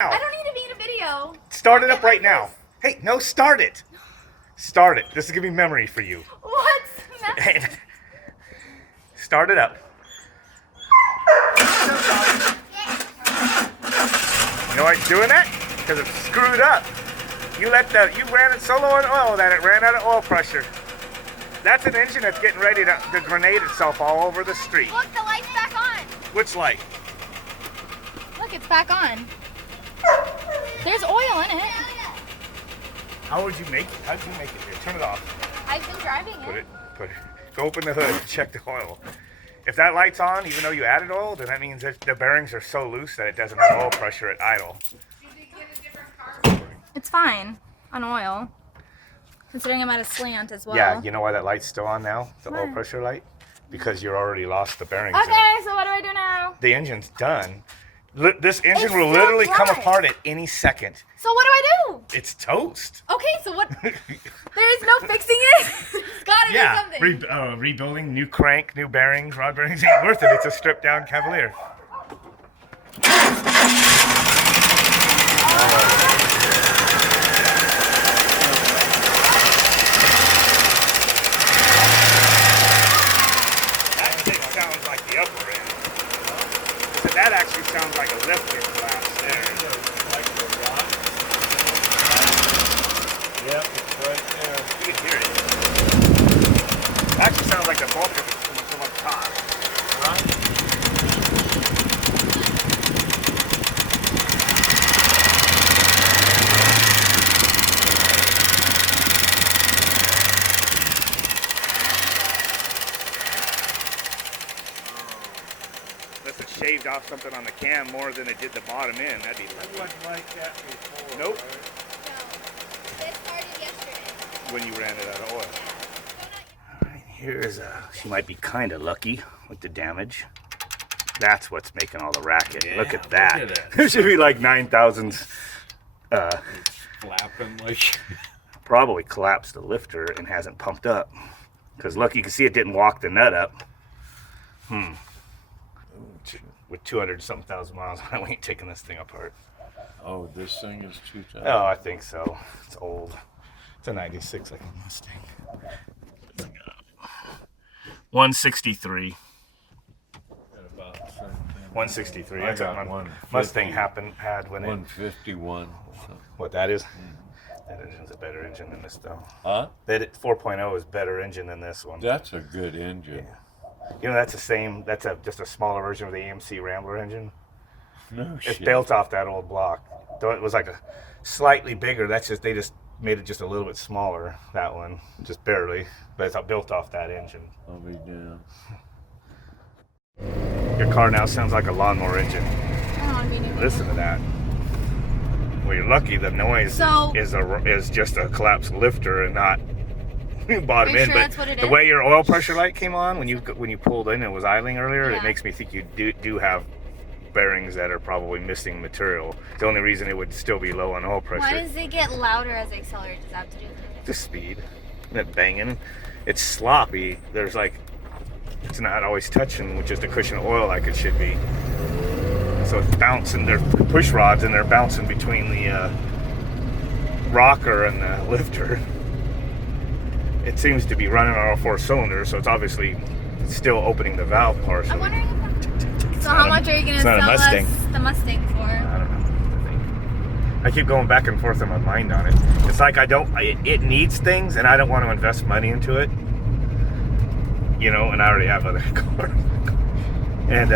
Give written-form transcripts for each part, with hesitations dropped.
I don't need to be in a video. Start it up right now. Hey, no, start it. Start it. This is going to be memory for you. What's memory? Start it up. You know why it's doing that? Because it's screwed up. You ran it so low on oil that it ran out of oil pressure. That's an engine that's getting ready to grenade itself all over the street. Look, the light's back on. Which light? Look, it's back on. There's oil in it. How would you make it? How'd you make it here? Turn it off. I've been driving it. Put it. Go open the hood and check the oil. If that light's on, even though you added oil, then that means that the bearings are so loose that it doesn't have oil pressure at idle. It's fine on oil, considering I'm at a slant as well. Yeah, you know why that light's still on now? The oil pressure light? Because you already lost the bearings. Okay, so what do I do now? The engine's done. This engine It's will still literally come dry. apart at any second. So what do I do? It's toast. Okay, so what? There is no fixing it? It's gotta be something. Rebuilding, new crank, new bearings, rod bearings ain't worth it. It's a stripped down Cavalier. That thing sounds like the upper end. So that actually sounds like a lifter collapse there. Yep, it's right there. You can hear it. It actually sounds like the bulk of it's from up top. Right? Unless it shaved off something on the cam more than it did the bottom end, that'd be It lucky. wasn't like that before. Nope. Right? This started yesterday. When you ran it out of oil. Alright, here's she might be kind of lucky with the damage. That's what's making all the racket. Yeah, look at that. look at that. There should be like 9,000s. It's flapping like. Probably collapsed the lifter and hasn't pumped up. Because look, you can see it didn't walk the nut up. With 200-something thousand miles, I ain't taking this thing apart. Oh, this thing is too tight. Oh, I think so. It's old. It's a 96 like a Mustang. 163. About the same thing. 163. I That's got what my 150. Mustang had when it. 151. So. What that is? That engine's a better engine than this, though. Huh? That 4.0 is better engine than this one. That's a good engine. Yeah. You know, that's the same. That's just a smaller version of the AMC Rambler engine. No It's shit. built off that old block. Though it was like a slightly bigger. They just made it just a little bit smaller. That one, just barely, but it's built off that engine. I'll be damned. Your car now sounds like a lawnmower engine. I don't want to be new. Listen to that. Well, you're lucky the noise So- is just a collapsed lifter and not bottom Are you end. sure But that's what it the is? way your oil pressure light came on when you pulled in and was idling earlier, Yeah. it makes me think you do have bearings that are probably missing material. The only reason it would still be low on oil pressure. Why does it get louder as I accelerate? Does that have to do with it? The speed, that banging, it's sloppy. There's like, it's not always touching with just a cushion of oil like it should be. So it's bouncing. They're push rods and they're bouncing between the rocker and the lifter. It seems to be running on all four cylinders, so it's obviously still opening the valve partially. I'm wondering if so not how a- much are you going to it's sell not a Mustang. us the Mustang for? I don't know. I keep going back and forth in my mind on it. It's like it needs things, and I don't want to invest money into it. You know, and I already have other cars. And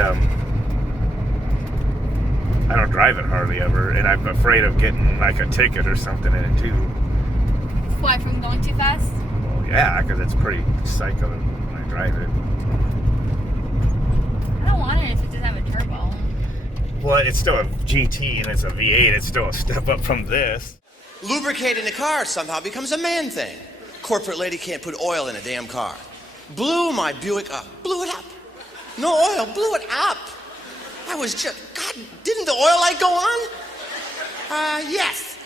I don't drive it hardly ever, and I'm afraid of getting like a ticket or something in it too. Why, from going too fast? Well, yeah, because it's pretty psycho when I drive it. I don't want it if it doesn't have a turbo. Well, it's still a GT and it's a V8. It's still a step up from this. Lubricating a car somehow becomes a man thing. Corporate lady can't put oil in a damn car. Blew my Buick up. Blew it up. No oil, blew it up. I was just, God, didn't the oil light go on? Yes.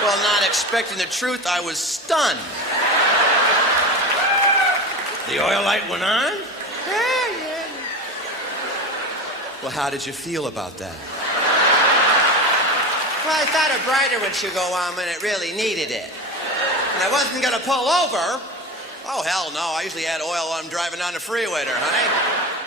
Well, not expecting the truth, I was stunned. The oil light went on? Yeah. Well, how did you feel about that? Well, I thought a brighter one should go on when it really needed it. And I wasn't gonna pull over. Oh, hell no. I usually add oil while I'm driving down the freeway there, honey.